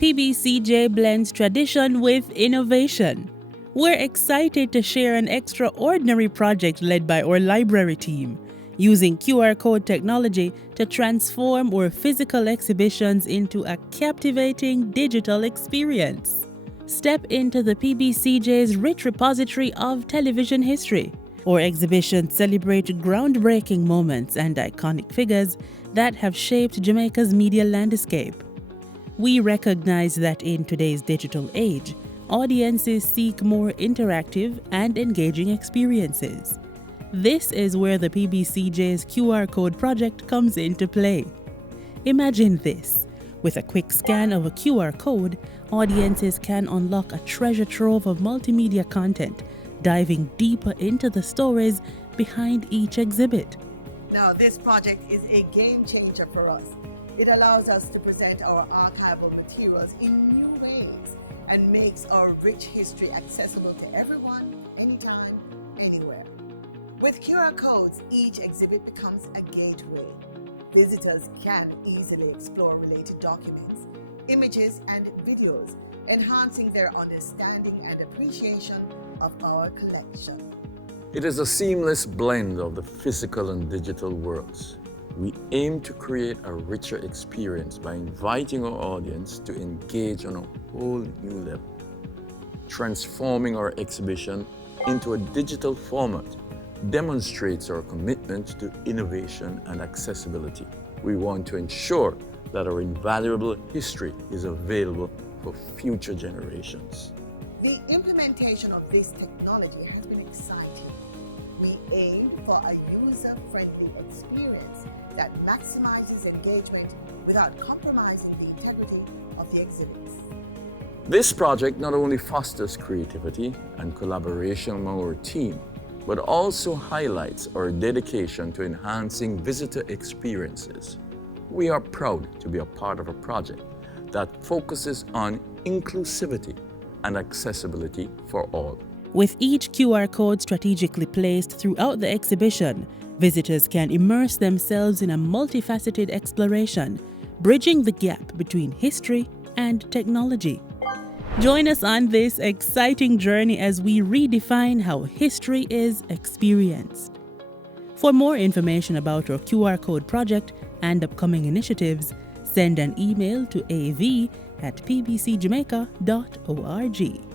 PBCJ blends tradition with innovation. We're excited to share an extraordinary project led by our library team, using QR code technology to transform our physical exhibitions into a captivating digital experience. Step into the PBCJ's rich repository of television history. Our exhibitions celebrate groundbreaking moments and iconic figures that have shaped Jamaica's media landscape. We recognize that in today's digital age, audiences seek more interactive and engaging experiences. This is where the PBCJ's QR code project comes into play. Imagine this. With a quick scan of a QR code, audiences can unlock a treasure trove of multimedia content, diving deeper into the stories behind each exhibit. Now, this project is a game changer for us. It allows us to present our archival materials in new ways and makes our rich history accessible to everyone, anytime, anywhere. With QR codes, each exhibit becomes a gateway. Visitors can easily explore related documents, images, and videos, enhancing their understanding and appreciation of our collection. It is a seamless blend of the physical and digital worlds. We aim to create a richer experience by inviting our audience to engage on a whole new level, transforming our exhibition into a digital format demonstrates our commitment to innovation and accessibility. We want to ensure that our invaluable history is available for future generations. The implementation of this technology has been exciting. We aim for a user-friendly experience that maximizes engagement without compromising the integrity of the exhibits. This project not only fosters creativity and collaboration among our team, but also highlights our dedication to enhancing visitor experiences. We are proud to be a part of a project that focuses on inclusivity and accessibility for all. With each QR code strategically placed throughout the exhibition, visitors can immerse themselves in a multifaceted exploration, bridging the gap between history and technology. Join us on this exciting journey as we redefine how history is experienced. For more information about our QR code project and upcoming initiatives, send an email to av@pbcjamaica.org.